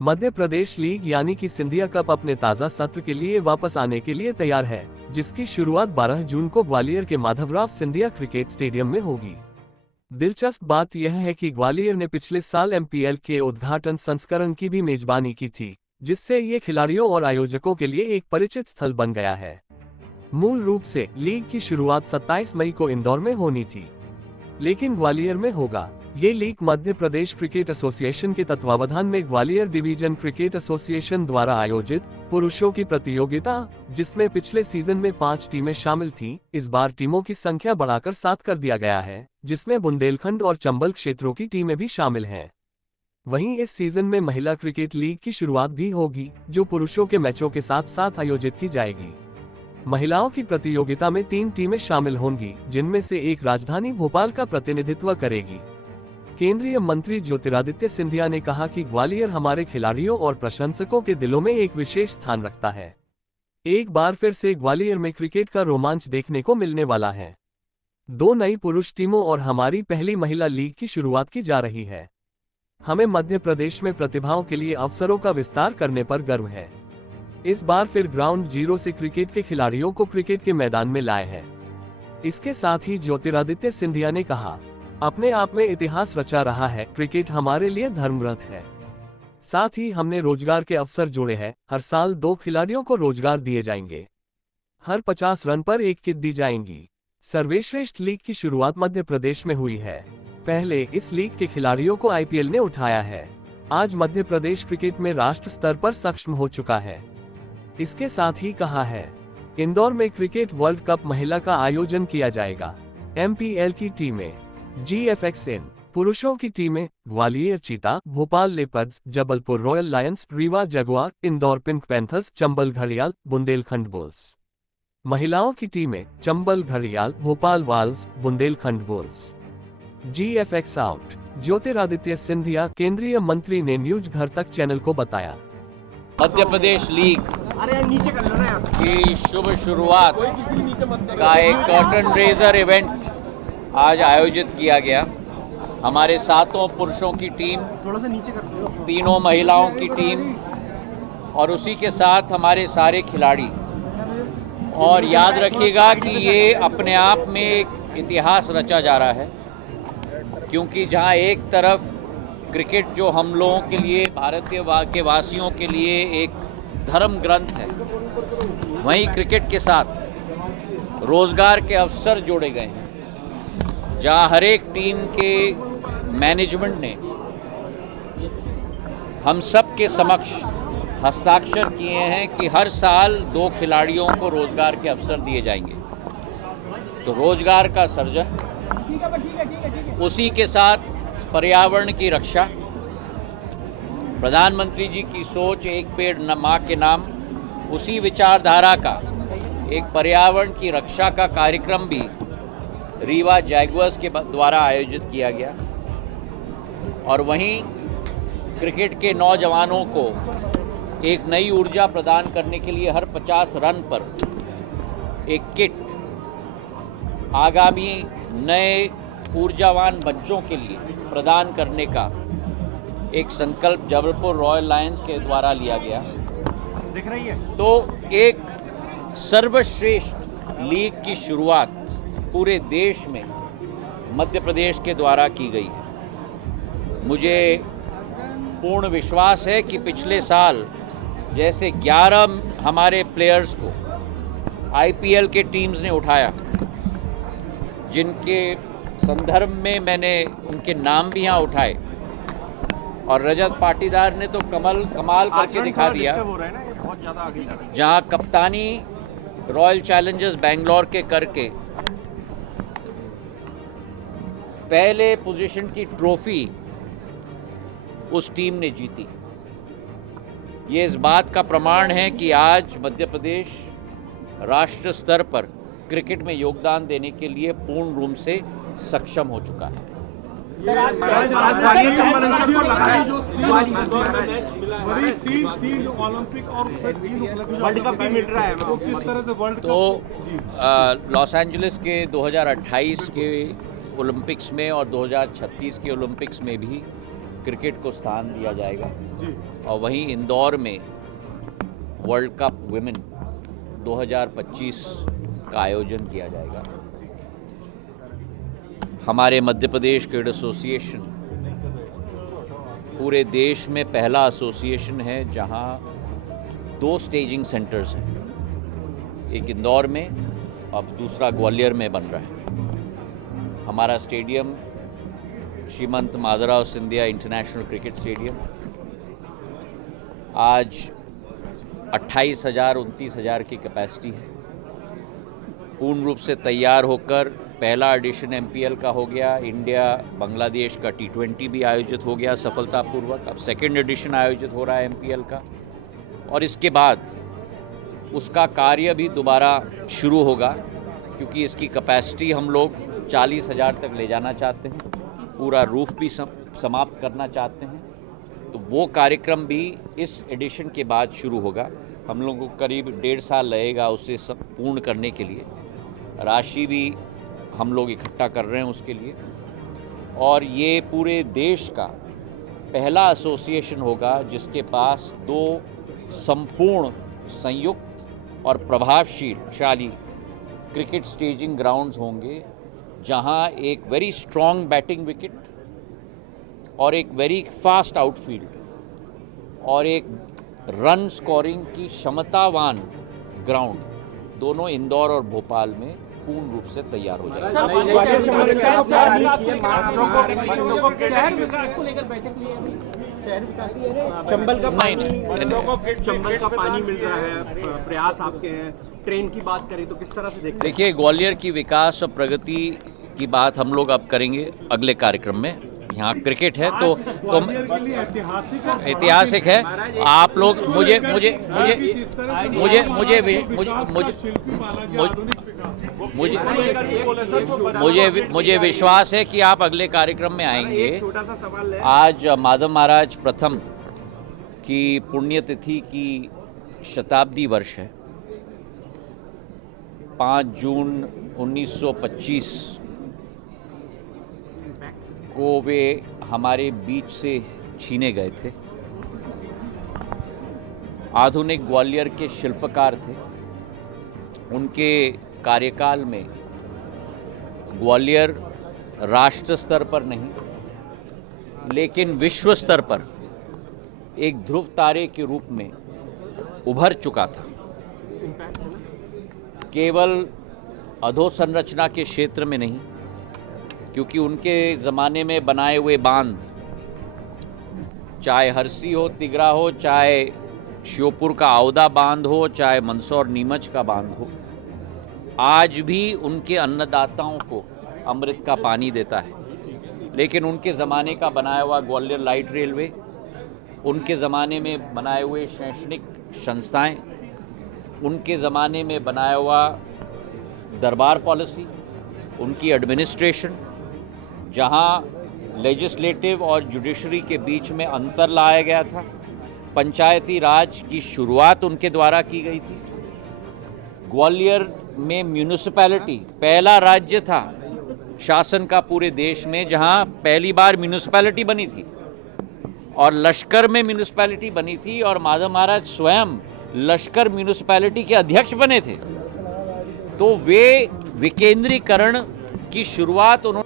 Madhya Pradesh league यानी कि Scindia cup अपने ताज़ा सत्र के लिए वापस आने के लिए तैयार है, जिसकी शुरुआत 12 जून को ग्वालियर के माधवराव सिंधिया क्रिकेट स्टेडियम में होगी। दिलचस्प बात यह है कि ग्वालियर ने पिछले साल MPL के उद्घाटन संस्करण की भी मेजबानी की थी, जिससे ये खिलाड़ियों और आयोजकों के लिए एक परिचित स्थल बन गया है। मूल रूप से लीग की शुरुआत 27 मई को इंदौर में होनी थी, लेकिन ग्वालियर में होगा। ये league Madhya Pradesh cricket association के तत्वावधान में ग्वालियर डिवीजन क्रिकेट एसोसिएशन द्वारा आयोजित पुरुषों की प्रतियोगिता, जिसमें पिछले सीजन में 5 टीमें शामिल थीं, इस बार टीमों की संख्या बढ़ाकर 7 कर दिया गया है, जिसमें बुंदेलखंड और चंबल क्षेत्रों की टीमें भी शामिल हैं। वहीं इस सीजन में महिला क्रिकेट लीग की शुरुआत भी होगी, जो पुरुषों के मैचों के साथ साथ आयोजित की जाएगी। महिलाओं की प्रतियोगिता में 3 टीमें शामिल होंगी, जिनमें से एक राजधानी भोपाल का प्रतिनिधित्व करेगी। केंद्रीय मंत्री ज्योतिरादित्य सिंधिया ने कहा कि ग्वालियर हमारे खिलाड़ियों और प्रशंसकों के दिलों में एक विशेष स्थान रखता है। एक बार फिर से ग्वालियर में क्रिकेट का रोमांच देखने को मिलने वाला है। 2 नई पुरुष टीमों और हमारी पहली महिला लीग की शुरुआत की जा रही है। हमें मध्य प्रदेश में प्रतिभाओं के लिए अवसरों का विस्तार करने पर गर्व है। इस बार फिर ग्राउंड जीरो से क्रिकेट के खिलाड़ियों को क्रिकेट के मैदान में लाए हैं। इसके साथ ही ज्योतिरादित्य सिंधिया ने कहा, अपने आप में इतिहास रचा रहा है, क्रिकेट हमारे लिए धर्मरथ है। साथ ही हमने रोजगार के अवसर जोड़े हैं। हर साल 2 खिलाड़ियों को रोजगार दिए जाएंगे। हर 50 रन पर 1 किट दी जाएंगी। सर्वश्रेष्ठ लीग की शुरुआत मध्य प्रदेश में हुई है। पहले इस लीग के खिलाड़ियों को IPL ने उठाया है। आज मध्य प्रदेश क्रिकेट में राष्ट्र स्तर पर सक्षम हो चुका है। इसके साथ ही कहा है, इंदौर में क्रिकेट वर्ल्ड कप महिला का आयोजन किया जाएगा। MPL की टीमें GFXN, पुरुषों की टीमें ग्वालियर चीता, Bhopal leopards, Jabalpur royal Lions, Rewa Jaguar, Indore pink panthers, Chambal घड़ियाल, बुंदेलखंड बुल्स। महिलाओं की टीमें चंबल घड़ियाल, Bhopal valves, Bundelkhand bulls. GFX out. Jyotiraditya Scindia, केंद्रीय मंत्री ने न्यूज घर तक चैनल को बताया। मध्य प्रदेश लीग की शुभ शुरुआत का एक कर्टन रेजर इवेंट आज आयोजित किया गया। हमारे 7 पुरुषों की टीम, 3 महिलाओं की टीम और उसी के साथ हमारे सारे खिलाड़ी। और याद रखिएगा कि ये अपने आप में एक इतिहास रचा जा रहा है, क्योंकि जहाँ एक तरफ क्रिकेट जो हम लोगों के लिए, भारतीय के वासियों के लिए एक धर्म ग्रंथ है, वहीं क्रिकेट के साथ रोजगार के अवसर जोड़े गए हैं, जहाँ हर एक टीम के मैनेजमेंट ने हम सब के समक्ष हस्ताक्षर किए हैं कि हर साल 2 खिलाड़ियों को रोजगार के अवसर दिए जाएंगे। तो रोजगार का सृजन, उसी के साथ पर्यावरण की रक्षा, प्रधानमंत्री जी की सोच एक पेड़ न माँ के नाम, उसी विचारधारा का एक पर्यावरण की रक्षा का कार्यक्रम भी रीवा जैगुआर्स के द्वारा आयोजित किया गया। और वहीं क्रिकेट के नौजवानों को एक नई ऊर्जा प्रदान करने के लिए हर 50 रन पर एक किट आगामी नए ऊर्जावान बच्चों के लिए प्रदान करने का एक संकल्प जबलपुर रॉयल लायंस के द्वारा लिया गया। दिख रही है। तो एक सर्वश्रेष्ठ लीग की शुरुआत पूरे देश में मध्य प्रदेश के द्वारा की गई है। मुझे पूर्ण विश्वास है कि पिछले साल जैसे 11 हमारे प्लेयर्स को IPL के टीम्स ने उठाया, जिनके संदर्भ में मैंने उनके नाम भी यहाँ उठाए, और रजत पाटीदार ने तो कमाल करके दिखा दिया, जहाँ कप्तानी रॉयल चैलेंजर्स बेंगलोर के करके पहले पोजीशन की ट्रॉफी उस टीम ने जीती। ये इस बात का प्रमाण है कि आज मध्य प्रदेश राष्ट्र स्तर पर क्रिकेट में योगदान देने के लिए पूर्ण रूप से सक्षम हो चुका है। तो लॉस एंजलिस के 2028 के ओलंपिक्स में और 2036 के ओलंपिक्स में भी क्रिकेट को स्थान दिया जाएगा। और वहीं इंदौर में वर्ल्ड कप वुमेन 2025 का आयोजन किया जाएगा। हमारे मध्य प्रदेश क्रिकेट एसोसिएशन पूरे देश में पहला एसोसिएशन है जहां 2 स्टेजिंग सेंटर्स हैं, एक इंदौर में अब दूसरा ग्वालियर में बन रहा है। हमारा stadium Shrimant Madhavrao Scindia international cricket stadium आज 28,000-29,000 की कैपेसिटी है। पूर्ण रूप से तैयार होकर पहला एडिशन एमपीएल का हो गया, इंडिया बांग्लादेश का T20 भी आयोजित हो गया सफलतापूर्वक। अब सेकेंड एडिशन आयोजित हो रहा है एमपीएल का, और इसके बाद उसका कार्य भी दोबारा शुरू होगा, क्योंकि इसकी कैपेसिटी हम लोग 40,000 तक ले जाना चाहते हैं, पूरा रूफ भी समाप्त करना चाहते हैं। तो वो कार्यक्रम भी इस एडिशन के बाद शुरू होगा। हम लोगों को करीब 1.5 साल लगेगा उसे सब पूर्ण करने के लिए। राशि भी हम लोग इकट्ठा कर रहे हैं उसके लिए, और ये पूरे देश का पहला एसोसिएशन होगा जिसके पास 2 संपूर्ण, संयुक्त और प्रभावशाली क्रिकेट स्टेजिंग ग्राउंड्स होंगे, जहां एक वेरी स्ट्रॉन्ग बैटिंग विकेट और एक वेरी फास्ट आउटफील्ड और एक रन स्कोरिंग की क्षमतावान ग्राउंड दोनों इंदौर और भोपाल में पूर्ण रूप से तैयार हो जाएगा। चंबल का पानी, चंबल का पानी मिल रहा है, प्रयास आपके हैं। ट्रेन की बात करें तो किस तरह से देखते हैं? देखिए, ग्वालियर की विकास और प्रगति की बात हम लोग अब करेंगे अगले कार्यक्रम में। यहाँ क्रिकेट है तो ऐतिहासिक है। आप लोग मुझे विश्वास है कि आप अगले कार्यक्रम में आएंगे। आज माधव महाराज प्रथम की पुण्यतिथि की शताब्दी वर्ष है। 5 जून 1925 को वे हमारे बीच से छीने गए थे। आधुनिक ग्वालियर के शिल्पकार थे। उनके कार्यकाल में ग्वालियर राष्ट्र स्तर पर नहीं लेकिन विश्व स्तर पर एक ध्रुव तारे के रूप में उभर चुका था। केवल अधोसंरचना के क्षेत्र में नहीं, क्योंकि उनके ज़माने में बनाए हुए बांध, चाहे हरसी हो, तिगरा हो, चाहे श्योपुर का आवदा बांध हो, चाहे मंदसौर नीमच का बांध हो, आज भी उनके अन्नदाताओं को अमृत का पानी देता है। लेकिन उनके ज़माने का बनाया हुआ ग्वालियर लाइट रेलवे, उनके ज़माने में बनाए हुए शैक्षणिक संस्थाएं, उनके ज़माने में बनाया हुआ दरबार पॉलिसी, उनकी एडमिनिस्ट्रेशन, जहां लेजिस्लेटिव और जुडिशरी के बीच में अंतर लाया गया था, पंचायती राज की शुरुआत उनके द्वारा की गई थी। ग्वालियर में म्यूनिसिपैलिटी पहला राज्य था शासन का पूरे देश में जहां पहली बार म्यूनिसिपैलिटी बनी थी, और लश्कर में म्यूनिसिपैलिटी बनी थी, और माधव महाराज स्वयं लश्कर म्यूनिसिपैलिटी के अध्यक्ष बने थे। तो वे विकेंद्रीकरण की शुरुआत उन्होंने